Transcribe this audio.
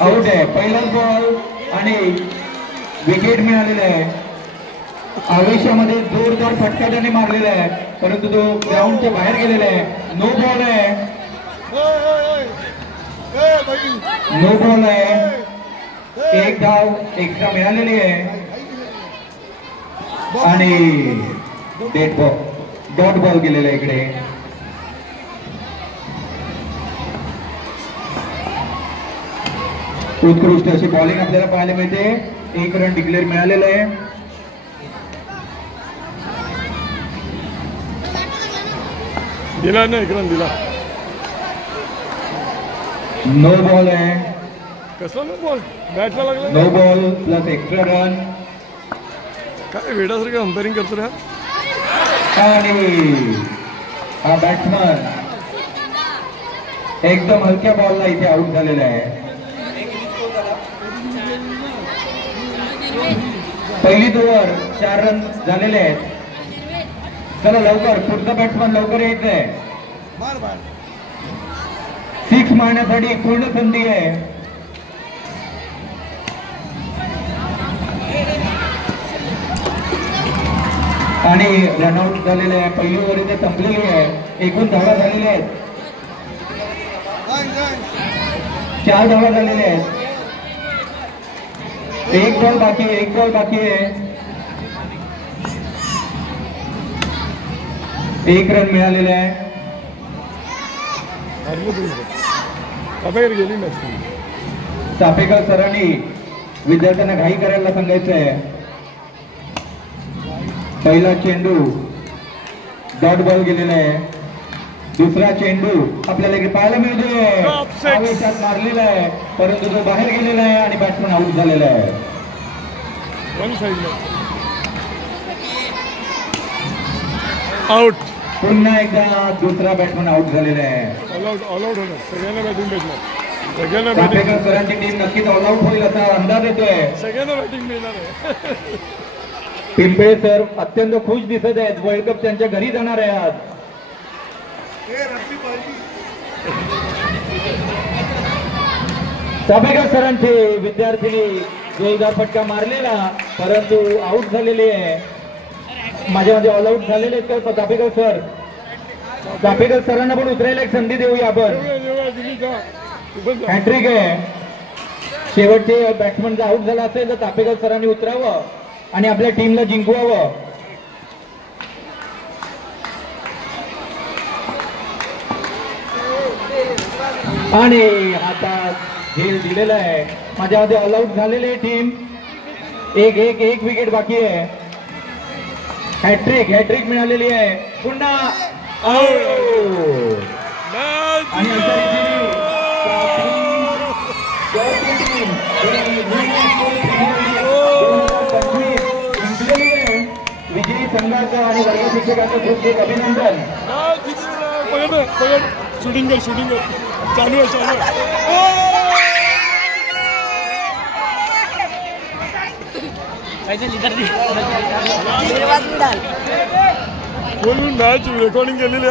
Out आहे. पहिलाच ball आणि विकेट मिळालेला आहे. आवेशामध्ये जोरदार फटका त्याने मारलेला आहे, परंतु तो ग्राउंडच्या बाहेर गेलेला आहे. नो बॉल आहे. नो बॉल आहे. एक धाव एक्स्ट्रा मिळालेली आहे आणि डॉट बॉल गेलेला आहे इकडे. उत्कृष्ट अशी बॉलिंग आपल्याला पाहायला मिळते. 1 रन डिक्लेअर मिळालेलं आहे. दिला ना 1 रन दिला. नो बॉल आहे. कसला नो बॉल? बॅटला लागला. No ball plus extra run. काय वेडासारखं अंपायरिंग करतो रे. आणि हा बॅट्समन एकदम हलक्या बॉलला इथे आउट झालेला आहे. पहिली ओव्हर 4 रन झालेले आहेत. चला लवकर पुढचा बॅट्समन लवकर यायचं आहे. 6 मारण्यासाठी पूर्ण संधी आहे. आणि रनआउट झालेले आहे. पहिली ओव्हर इथे संपलेली आहे. एकूण धावा झालेल्या आहेत. 4 धावा झालेल्या आहेत. 1 बॉल बाकी आहे. 1 बॉल बाकी आहे. 1 रन मिळालेला आहे. गेली नसती. चापेकर सरांनी विद्यार्थ्यांना घाई करायला सांगायचं आहे. पहिला चेंडू डॉट बॉल गेलेला आहे. दुसरा चेंडू आपल्याला इकडे पाहायला मिळतोय. आवेशात मारलेला आहे, परंतु तो बाहेर गेलेला आहे आणि बॅट्समन आउट झालेला आहे. आउट. पुन्हा एकदा दुसरा बॅट्समन आउट झालेला आहे. ऑल आउट होणार. सगळ्यांना बॅटिंग भेटणार. सगळ्यांना चापेकर सरांची टीम नक्कीच ऑल आउट होईल असा अंदाज येतोय. सगळ्यांना बॅटिंग मिळणार आहे. पिंपळे सर अत्यंत खुश दिसत आहेत. वर्ल्ड कप त्यांच्या घरी जाणार आहे आज. चापेकर सरांचे विद्यार्थी जोरदार फटका मारलेला, परंतु आउट झालेले आहे. माझ्यामध्ये ऑल आउट झालेले आहेत का चापेकर सर? चापेकर सरांना पण उतरायला एक संधी देऊया आपण. हॅट्रिक आहे. शेवटचे बॅट्समन जर आउट झाला असेल तर चापेकर सरांनी उतरावं आणि आपल्या टीमला जिंकवावं. आणि हातात झेल दिलेला आहे. माझ्यामध्ये ऑल आउट झालेली टीम. एक विकेट बाकी आहे. हॅट्रिक मिळालेली आहे. पुन्हा आणि विजयी संघाचं आणि वर्ग शिक्षकांचं खूप खूप अभिनंदन. शूटिंग कर. चालू आहे. बोलून मॅच रेकॉर्डिंग केलेली आहे.